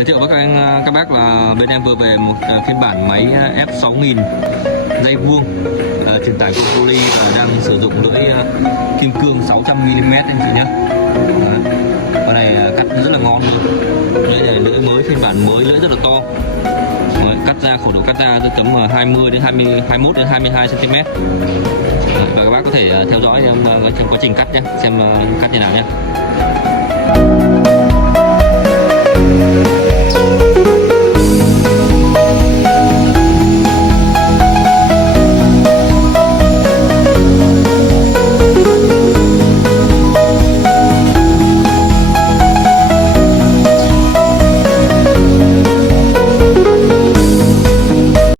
Giới thiệu với các bác là bên em vừa về một phiên bản máy F6000 dây vuông, truyền tải của poly và đang sử dụng lưỡi kim cương 600mm anh chị nhé. Con này cắt rất là ngon luôn. Đây là lưỡi mới, phiên bản mới, lưỡi rất là to. Đấy, cắt ra khổ độ cắt ra tầm 20 đến 21 đến 22 cm. Và các bác có thể theo dõi em trong quá trình cắt nhé, xem cắt như nào nhé.